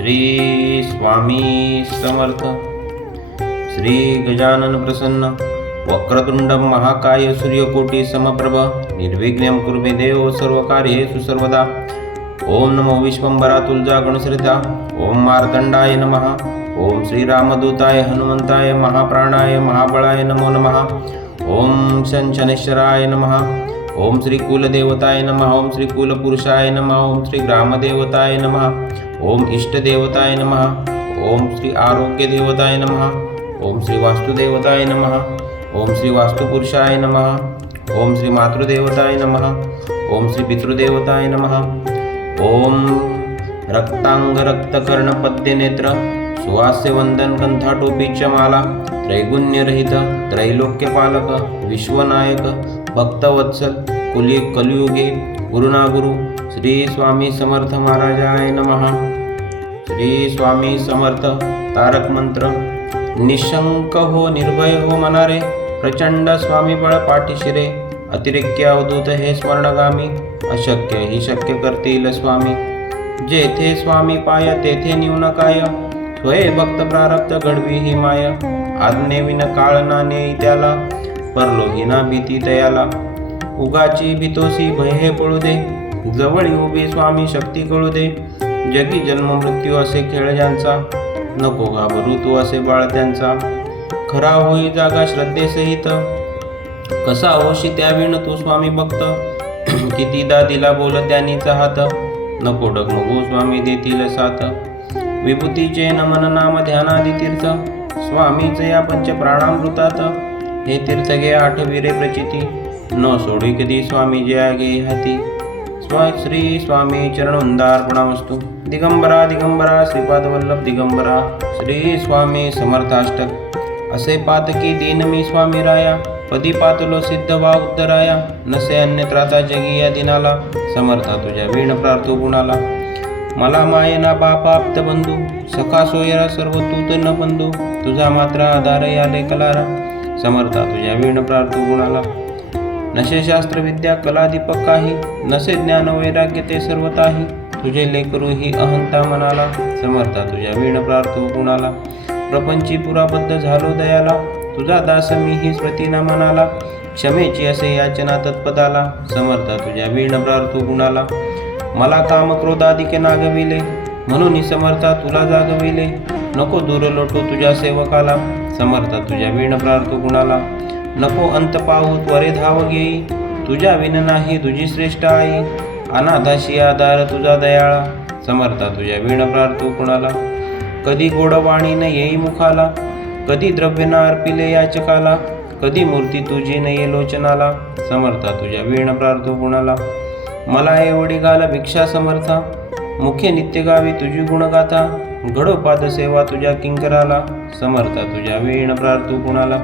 श्री स्वामी समर्थ. श्री गजानन प्रसन्न वक्रतुंड महाकाय सूर्यकोटी समप्रभ निर्विघ्नं कुरु मे देव सर्वकार्येषु सर्वदा. ओम नमो विश्वंभरा तुलजा गणश्रद्धा. ओम मार्तंडाय नमः. ओम श्रीरामदूताय हनुमंताय महाप्राणाय महाबळाय नमो नमः. ओम शनैश्वराय नमः. ओम श्री कुलदेवताय नमः. ओम श्री कुलपुरुषाय नमः. ओम श्री ग्रामदेवताय नमः. ओम इष्टदेवताय नमः. ओम श्री आरोग्यदेवताय नमः. ओम श्री वास्तुदेवताय नमः. ओम श्री वास्तुपुरुषाय नमः. ओम श्री मातृदेवताय नमः. ओम श्री पितृदेवताय नमः. ओम रक्तांग रक्तकर्ण पद्यनेत्र सुहास्य वंदन कंठाटोपीच माला त्रैगुण्यरहित त्रैलोक्यपालक विश्वनायक भक्तवत्सल कलियुगे गुरुनागुरु श्री स्वामी समर्थ महाराजाय नमः. श्री स्वामी समर्थ तारक मंत्र. निशंक हो निर्भय हो मनारे प्रचंड स्वामी बळ पाठीशिरे अतिरेक्य अवधूत हे स्मरणगामी अशक्य ही शक्य करतील स्वामी. जेथे स्वामी पाय तेथे न्यून काय स्वये भक्त प्रारब्ध घडवी ही माय. आज्ञेविन काळ नाने त्याला परलोहिना भीती तयाला. उगाची भीतोसी भय हे पळू दे जवळी उभी स्वामी शक्ती कळू दे. जगी जन्म मृत्यू असे खेळ ज्यांचा नको घाबरू तू असे बाळ त्यांचा. खरा होई जागा श्रद्धेसहित कसा होशी त्याविण तू स्वामी भक्त. कितीदा दिला बोल त्यांनीच हात नको डगमगू स्वामी देतील साथ. विभूतीचे नमन नाम ध्यानादी तीर्थ स्वामीचे या पंच प्राणामृतात. हे तीर्थ घे आठविरे प्रचिती न सोडी कधी स्वामी जया घे हाती. श्री स्वामी चरणवंदार्पणामस्तु. दिगंबरा दिगंबरा श्रीपाद वल्लभ दिगंबरा. श्री स्वामी समर्थाष्टक. असे पातकी दीन मी स्वामी राया पदी पातलो सिद्ध वा उद्धराया. नसे अन्यत्राता जगी या दिनाला समर्था तुझ्या वीण प्रार्थो गुणाला. मला मायना बापा आप्त बंधू सखा सोयरा सर्व तूत न बंधू. तुझा मात्र आधार याले कलारा समर्था तुझ्या वीण प्रार्थो गुणाला. नशे शास्त्र विद्या कला दीपक काही नसे ज्ञान वैराग्य ते सर्वताही. तुझे लेकरू ही अहंता मनाला समर्था तुझ्या वीण प्रार्थो गुणाला. प्रपंची पुराबद्ध झालो दयाला तुझा दास मी ही स्मृती न मनाला. क्षमेची असे याचना तत्पदाला समर्था तुझ्या वीण प्रार्थो गुणाला. मला काम क्रोधाधिक नागविले म्हणून समर्था तुला जागविले. नको दूर लोटू तुझ्या सेवकाला समर्था तुझ्या वीण प्रार्थो गुणाला. नको अंत पाहू त्वरे धाव घेई तुझ्या विन नाही तुझी श्रेष्ठ आई. अनाथाशी आधार तुझा दयाळा समर्था तुझ्या वीण प्रार्थो गुणाला. कधी गोडवाणी न येई मुखाला कधी द्रव्य न अर्पिले याचकाला. कधी मूर्ती तुझी न ये लोचनाला समर्था तुझ्या वीण प्रार्थो गुणाला. मला एवढी घाल भिक्षा समर्था मुखे नित्य गावी तुझी गुणगाथा. घडो पाद सेवा तुझ्या किंकराला समर्था तुझ्या वीण प्रार्थो गुणाला.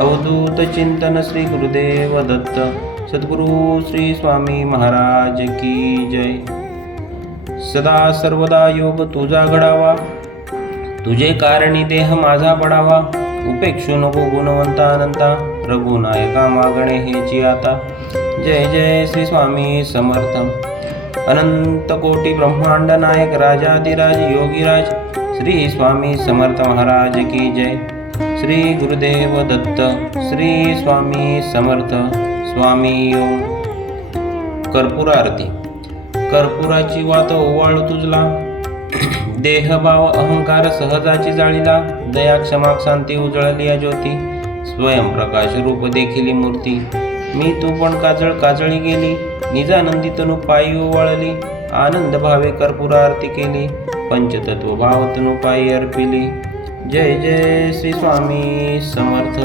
अवधूत चिंतन श्री गुरुदेव दत्त सद्गुरु श्री स्वामी महाराज की जय. सदा सर्वदा योग तुझा घडावा तुझे कारणी देह माझा पडावा. उपेक्षू नको गुणवंता अनंता रघुनायका मागणे हेची आता. जय जय श्री स्वामी समर्थ. अनंत कोटी ब्रह्मांड नायक राजाधिराज योगीराज श्री स्वामी समर्थ महाराज की जय. श्री गुरुदेव दत्त श्री स्वामी समर्थ स्वामी ओम. कर्पूर आरती. कर्पुराची वात ओवाळू तुझला देहभाव अहंकार सहजाची जाळीला. दया क्षमा शांती उजळली या ज्योती स्वयंप्रकाश रूप देखिली मूर्ती. मी तू पण काजळ काजळी गेली निजानंदी तनु पायी ओवाळली. आनंद भावे कर्पूर आरती केली पंचतत्व भाव तनु पायी अर्पिली. जय जय श्री स्वामी समर्थ.